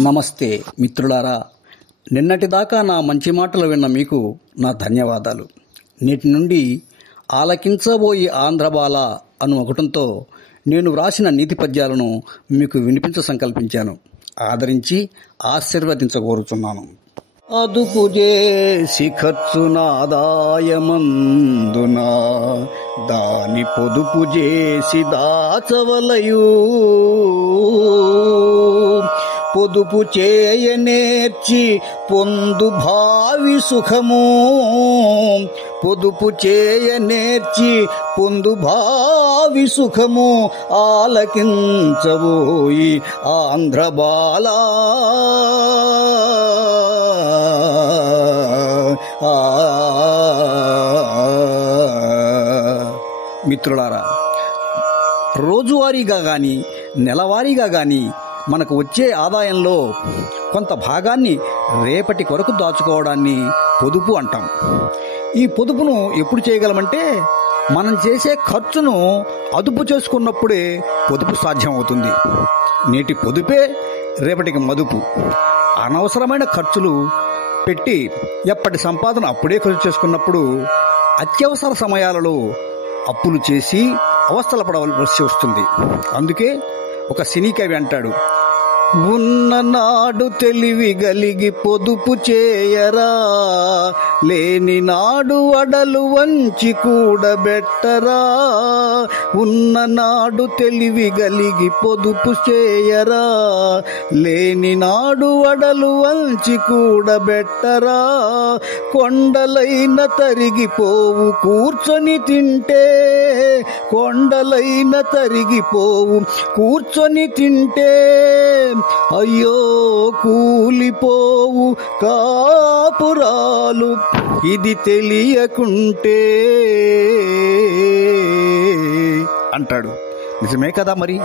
నమస్తే మిత్రులారా, నిన్నటిదాకా నా మంచి మాటలు విన్న మీకు నా ధన్యవాదాలు. నేటి నుండి ఆలకించబోయి ఆంధ్రబాల అను ఒకటంతో నేను వ్రాసిన నీతి పద్యాలను మీకు వినిపించ సంకల్పించాను. ఆదరించి ఆశీర్వదించగోరుచున్నాను. అదుపు చేసి ఖర్చున ఆదాయమందున దాని పొదుపు చేసి దాచవలయు. పొదుపు చేయనేర్చి పొందు భావి సుఖము. పొదుపు చేయనేర్చి పొందు భావి సుఖము. ఆలకించబోయి ఆంధ్రబాల. మిత్రులారా, రోజువారీగా గాని నెలవారీగా గాని మనకు వచ్చే ఆదాయంలో కొంత భాగాన్ని రేపటి కొరకు దాచుకోవడాన్ని పొదుపు అంటాం. ఈ పొదుపును ఎప్పుడు చేయగలమంటే మనం చేసే ఖర్చును అదుపు చేసుకున్నప్పుడే పొదుపు సాధ్యమవుతుంది. నేటి పొదుపే రేపటికి మదుపు. అనవసరమైన ఖర్చులు పెట్టి ఎప్పటి సంపాదన అప్పుడే ఖర్చు చేసుకున్నప్పుడు అత్యవసర సమయాలలో అప్పులు చేసి అవస్థలు పడవలసి వస్తుంది. అందుకే ఒక సినీ కవి అంటాడు, ఉన్ననాడు తెలివి గలిగి పొదుపు చేయరా, లేని నాడు వడలు వంచి కూడబెట్టరా. ఉన్ననాడు తెలివి గలిగి పొదుపు చేయరా, లేని నాడు వడలు వంచి కూడబెట్టరా. కొండలైన తరిగిపోవు కూర్చొని తింటే, కొండలైన తరిగిపోవు కూర్చొని తింటే. అయ్యో కూలిపోవు కాపురాలు ఇది తెలియకుంటే అంటాడు. నిజమే కదా మరి.